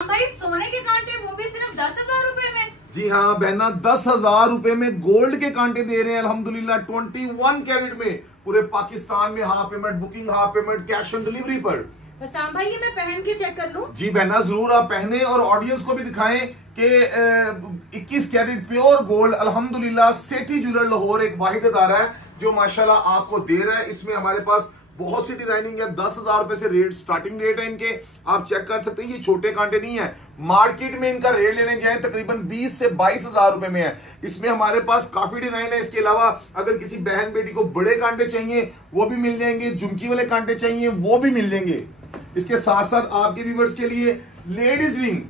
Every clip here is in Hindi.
भाई सोने के कांटे वो भी सिर्फ 10,000 रुपए में। जी हाँ बहना, 10,000 रुपए में गोल्ड के कांटे दे रहे हैं अल्हम्दुलिल्लाह 21 कैरेट में पूरे पाकिस्तान में। Half payment booking, half payment cash on delivery पर। साम भाई ये मैं पहन के चेक कर लूं? जी बहना जरूर आप पहने और ऑडियंस को भी दिखाएं कि 21 कैरेट प्योर गोल्ड अल्हम्दुलिल्लाह सेठी ज्वेलर लाहौर एक वाहिद अदारा है जो माशाल्लाह आपको दे रहा है। इसमें हमारे पास बहुत सी डिजाइनिंग है, 10,000 रुपए से रेट स्टार्टिंग रेट है इनके, आप चेक कर सकते हैं। ये छोटे कांटे नहीं है, मार्केट में इनका रेट लेने जाए तकरीबन 20 से 22,000 रुपए में है। इसमें हमारे पास काफी डिजाइन है। इसके अलावा अगर किसी बहन बेटी को बड़े कांटे चाहिए वो भी मिल जाएंगे, झुमकी वाले कांटे चाहिए वो भी मिल जाएंगे। इसके साथ साथ आपके व्यूअर्स के लिए लेडीज रिंग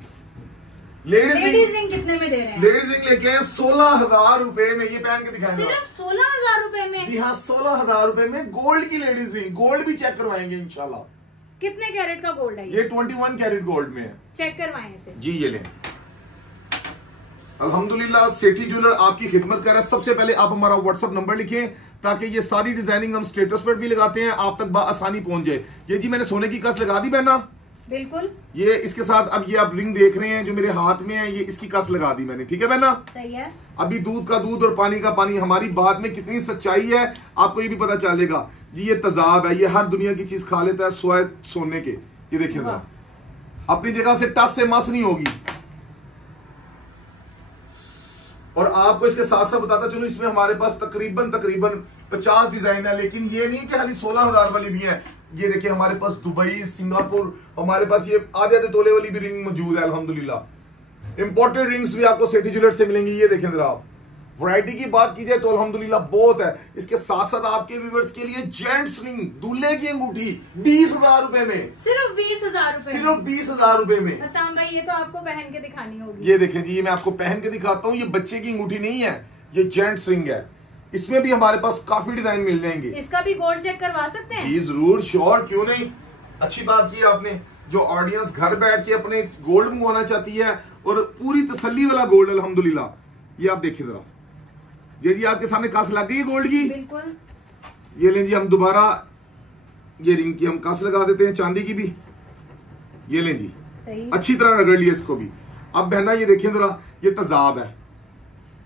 कितने में दे रहे हैं? लेडीज रिंग लेके 16,000 रुपए में, ये पहन के दिखाएंगे। सिर्फ 16,000 रुपए में? जी हाँ 16,000 रुपए में गोल्ड की लेडीज रिंग। गोल्ड भी चेक करवाएंगे इंशाल्लाह। कितने कैरेट का गोल्ड है ये 21 कैरेट गोल्ड में है। चेक करवाएं इसे। जी ये लें। अल्हम्दुलिल्लाह सेठी ज्वेलर आपकी खिदमत कर रहा है। सबसे पहले आप हमारा व्हाट्सएप नंबर लिखें ताकि ये सारी डिजाइनिंग हम स्टेटस पर भी लगाते हैं, आप तक आसानी पहुंच जाए। ये जी मैंने सोने की कस लगा दी बहना, बिल्कुल। ये इसके साथ अब ये आप रिंग देख रहे हैं जो मेरे हाथ में है, ये इसकी कस लगा दी मैंने, ठीक है बहना? सही है। अभी दूध का दूध और पानी का पानी। हमारी बात में कितनी सच्चाई है आपको ये भी पता चलेगा। जी ये तजाब है, ये हर दुनिया की चीज खा लेता है स्वाय सोने के। ये देखिए जरा, अपनी जगह से टस से मस नहीं होगी। और आपको इसके साथ साथ बताता चलो इसमें हमारे पास तकरीबन 50 डिजाइन है, लेकिन ये नहीं कि खाली 16,000 वाली भी है। ये देखिए हमारे पास दुबई, सिंगापुर, हमारे पास ये आधे तोले वाली भी रिंग मौजूद है अल्हम्दुलिल्लाह। इंपोर्टेड रिंग्स भी आपको सेठी ज्वेलर से मिलेंगी। ये देखें जरा आप, वैरायटी की बात की जाए तो अल्हम्दुलिल्लाह बहुत है। इसके साथ साथ आपके व्यूअर्स के लिए जेंट्स रिंग, दूल्हे की अंगूठी 20,000 रुपए में। सिर्फ 20,000 रुपए? सिर्फ 20,000 रुपए में। असाम भाई ये तो आपको पहन के दिखानी होगी। ये देखें जी, ये मैं आपको पहन के दिखाता हूँ। ये बच्चे की अंगूठी नहीं है, ये जेंट्स रिंग है। इसमें भी हमारे पास काफी डिजाइन मिल जाएंगे। इसका भी गोल्ड चेक करवा सकते हैं? जी जरूर, श्योर, क्यों नहीं। अच्छी बात की आपने। जो ऑडियंस घर बैठ के अपने गोल्ड मंगवाना चाहती है और पूरी तसल्ली वाला गोल्ड अल्हम्दुलिल्लाह। ये आप देखिए जरा, ये जी आपके सामने कस लग गई है गोल्ड की। बिल्कुल। ये लें जी, हम दोबारा ये रिंग की हम कस लगा देते हैं, चांदी की भी। ये लें जी, सही। अच्छी तरह रगड़ लिया इसको भी। अब बहना ये देखिए जरा, ये तजाब है,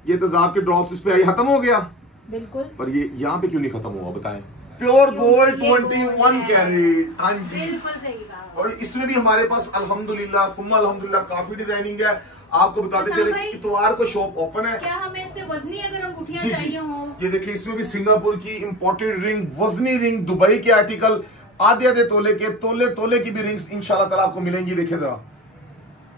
ये तजाब के ड्रॉप्स इस पे आई, खत्म हो गया। बिल्कुल। पर ये यहाँ पे क्यों नहीं खत्म हुआ बताएं? Pure gold 21 carat. हाँ जी, बिल्कुल सही कहा। और इसमें भी हमारे पास अल्हम्दुलिल्लाह सुम्मा अल्हम्दुलिल्लाह काफी डिजाइनिंग है। आपको बताते चले इतवार को शॉप ओपन है। क्या हमें इससे वजनी अगर अंगूठियां चाहिए हो? ये देखिए इसमें भी सिंगापुर की इंपोर्टेड रिंग, वजनी रिंग, दुबई के आर्टिकल, आधे तोले के, तोले की भी रिंग्स इंशाल्लाह ताला आपको मिलेंगी। देखिए जरा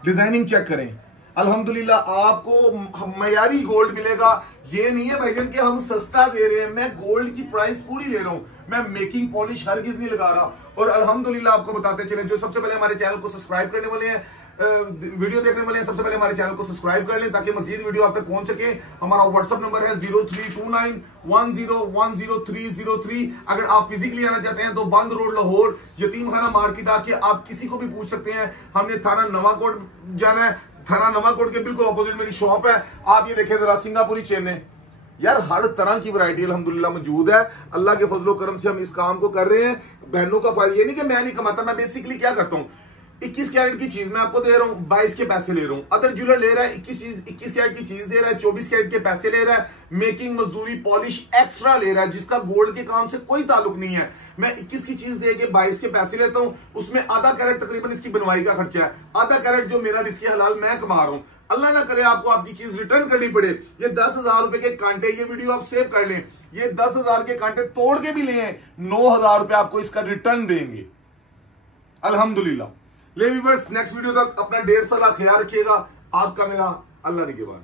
डिजाइनिंग चेक करें। अल्हम्दुलिल्लाह आपको मयारी गोल्ड मिलेगा। ये नहीं है भाईजान कि हम सस्ता दे रहे हैं, मैं गोल्ड की प्राइस पूरी ले रहा हूं, मैं मेकिंग पॉलिश हरगिज नहीं लगा रहा। और अल्हम्दुलिल्लाह आपको बताते चले, जो सबसे पहले हमारे चैनल को सब्सक्राइब करने वाले हैं, वीडियो देखने वाले हैं, सबसे पहले हमारे चैनल को सब्सक्राइब कर लें ताकि मजीद वीडियो आप तक पहुंच सके। हमारा व्हाट्सएप नंबर है 032910100303। अगर आप फिजिकली आना चाहते हैं तो बंद रोड लाहौर यतीम खाना मार्केट आके आप किसी को भी पूछ सकते हैं। हमने थाना नवाकोट जाना है, थाना नवाकोट के बिल्कुल ऑपोजिट मेरी शॉप है। आप ये देखें जरा, सिंगापुरी चेन है यार, हर तरह की वैरायटी अल्हम्दुलिल्लाह मौजूद है। अल्लाह के फजलो करम से हम इस काम को कर रहे हैं। बहनों का फायदा, ये नहीं कि मैं नहीं कमाता, मैं बेसिकली क्या करता हूँ, 21 कैरेट की चीज मैं आपको दे रहा हूँ, 22 के पैसे ले रहा हूँ। अदर ज्वेलर ले रहा है 21 कैरेट की चीज दे रहा है, 24 कैरेट के पैसे ले रहा है, मेकिंग मजदूरी पॉलिश एक्स्ट्रा ले रहा है जिसका गोल्ड के काम से कोई ताल्लुक नहीं है। मैं 21 की चीज दे के 22 के पैसे लेता हूँ, उसमें आधा कैरेट तकरीबन इसकी बनवाई का खर्चा है, आधा कैरेट जो मेरा रिस्क हलाल मैं कमा रहा हूँ। अल्लाह ना करे आपको आपकी चीज रिटर्न करनी पड़े। ये 10,000 रुपए के कांटे, ये वीडियो आप सेव कर लें, ये 10,000 के कांटे तोड़ के भी ले 9,000 रुपए आपको इसका रिटर्न देंगे अल्हम्दुलिल्लाह। ले व्यूअर्स, नेक्स्ट वीडियो तक अपना 1.5 साल ख्याल रखिएगा। आपका मेरा अल्लाह निगहबान।